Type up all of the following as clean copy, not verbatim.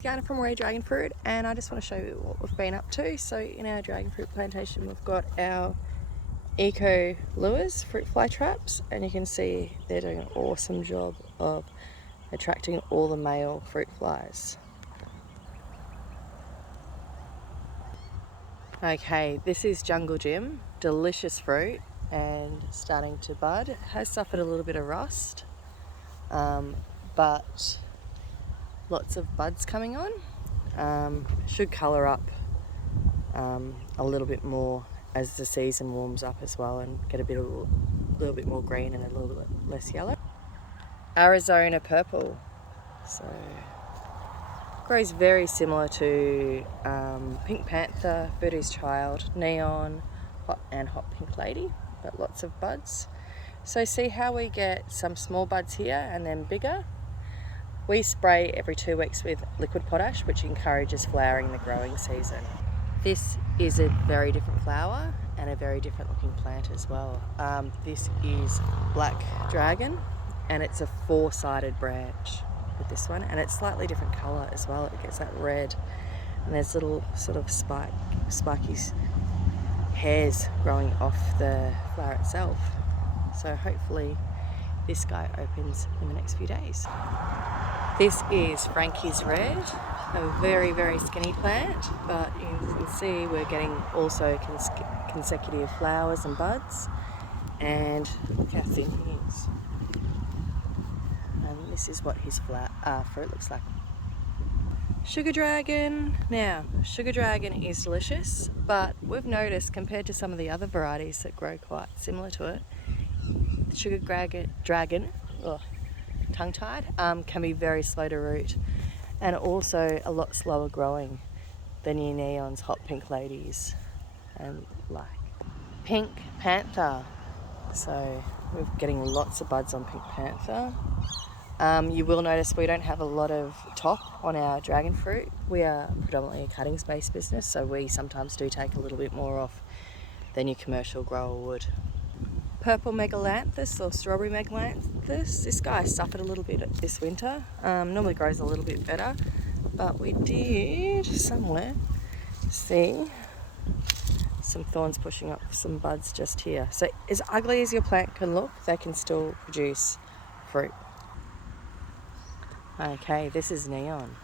Garner from Ray Dragon Fruit, and I just want to show you what we've been up to. So in our dragon fruit plantation we've got our eco lures, fruit fly traps, and you can see they're doing an awesome job of attracting all the male fruit flies. Okay, this is Jungle Jim, delicious fruit and starting to bud. It has suffered a little bit of rust, but lots of buds coming on. Should colour up a little bit more as the season warms up as well, and get a little bit more green and a little bit less yellow. Arizona purple, so grows very similar to Pink Panther, Voodoo's Child, Neon, and Hot Pink Lady, but lots of buds. So see how we get some small buds here and then bigger. We spray every 2 weeks with liquid potash, which encourages flowering in the growing season. This is a very different flower and a very different looking plant as well. This is Black Dragon, and it's a 4-sided branch with this one, and it's slightly different colour as well. It gets that red, and there's little sort of spiky hairs growing off the flower itself. So hopefully this guy opens in the next few days. This is Frankie's Red, a very, very skinny plant, but you can see we're getting also consecutive flowers and buds, and look how thin he is. And this is what his fruit looks like. Sugar Dragon. Now, Sugar Dragon is delicious, but we've noticed compared to some of the other varieties that grow quite similar to it, Sugar Dragon, tongue-tied, can be very slow to root, and also a lot slower growing than your Neons, Hot Pink Ladies, and like Pink Panther. So we're getting lots of buds on Pink Panther. You will notice we don't have a lot of top on our dragon fruit. We are predominantly a cuttings-based business, so we sometimes do take a little bit more off than your commercial grower would. Purple Megalanthus or Strawberry Megalanthus. This guy suffered a little bit this winter. Normally grows a little bit better, but we did somewhere see some thorns pushing up some buds just here. So as ugly as your plant can look, they can still produce fruit. Okay, this is Neon.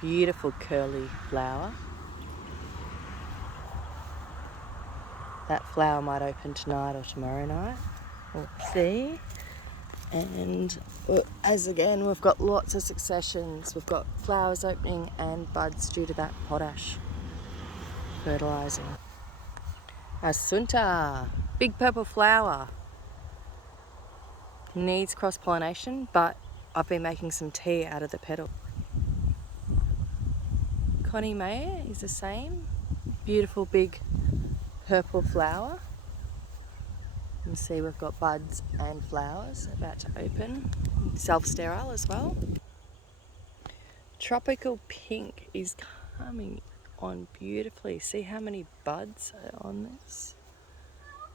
Beautiful curly flower. That flower might open tonight or tomorrow night. We'll see. And as again, we've got lots of successions. We've got flowers opening and buds due to that potash fertilising. Asunta, big purple flower. Needs cross-pollination, but I've been making some tea out of the petal. Connie Mayer is the same. Beautiful big purple flower. You can see we've got buds and flowers about to open. Self-sterile as well. Tropical Pink is coming on beautifully. See how many buds are on this?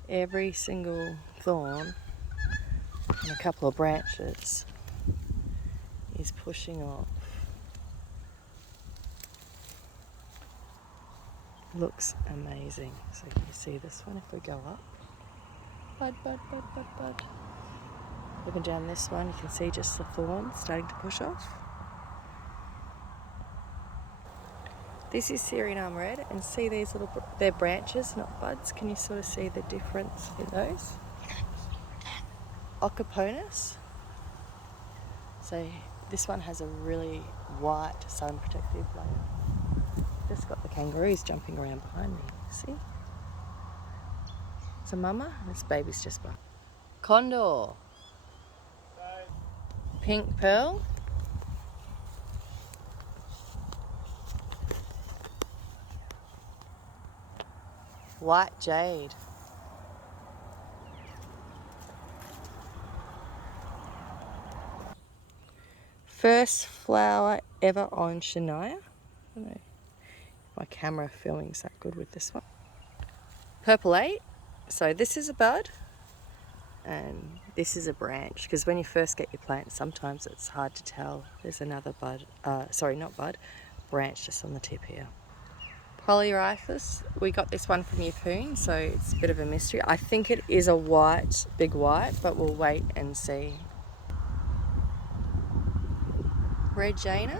Every single thorn and a couple of branches is pushing off. Looks amazing. So can you see this one if we go up? Bud, bud, bud, bud, bud. Looking down this one, you can see just the thorns starting to push off. This is Syrian Red, and see these little, they're branches, not buds. Can you sort of see the difference in those? Ocoponus. So this one has a really white sun protective layer. Just got the kangaroos jumping around behind me, see? It's a mama and its baby's just behind. Condor. Pink Pearl. White Jade. First flower ever on Shania. I don't know if my camera filming is that good with this one. Purple 8. So this is a bud. And this is a branch, because when you first get your plant, sometimes it's hard to tell. There's another bud, sorry, not bud, branch just on the tip here. Polyrhizis, we got this one from Yeppoon, so it's a bit of a mystery. I think it is a white, big white, but we'll wait and see. Red Jaina,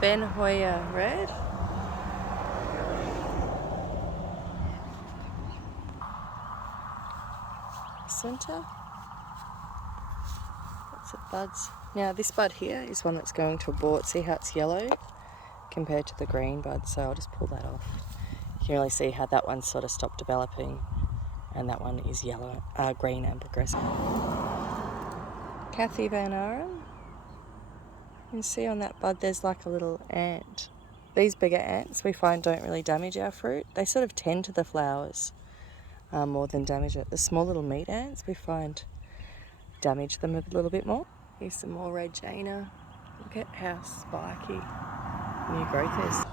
Ben Hoya red. Centre. Lots of buds. Now this bud here is one that's going to abort. See how it's yellow compared to the green bud, so I'll just pull that off. You can really see how that one sort of stopped developing, and that one is yellow, green and progressive. Kathy Van Aren. You can see on that bud there's like a little ant. These bigger ants we find don't really damage our fruit. They sort of tend to the flowers more than damage it. The small little meat ants we find damage them a little bit more. Here's some more Red Jaina. Look at how spiky new growth is.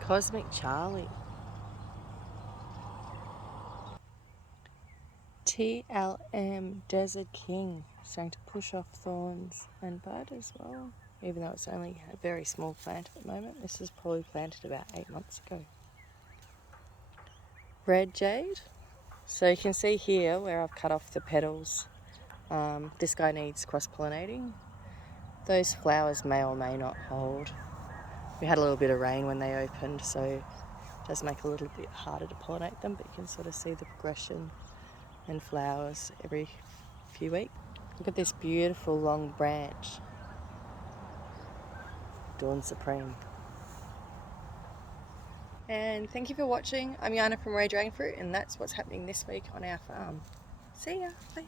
Cosmic Charlie. TLM Desert King, starting to push off thorns and bud as well, even though it's only a very small plant at the moment. This was probably planted about 8 months ago. Red Jade. So you can see here where I've cut off the petals. This guy needs cross-pollinating. Those flowers may or may not hold. We had a little bit of rain when they opened, so it does make it a little bit harder to pollinate them, but you can sort of see the progression and flowers every few weeks. Look at this beautiful long branch. Dawn Supreme. And thank you for watching. I'm Yana from Ray Dragonfruit, and that's what's happening this week on our farm. See ya. Bye.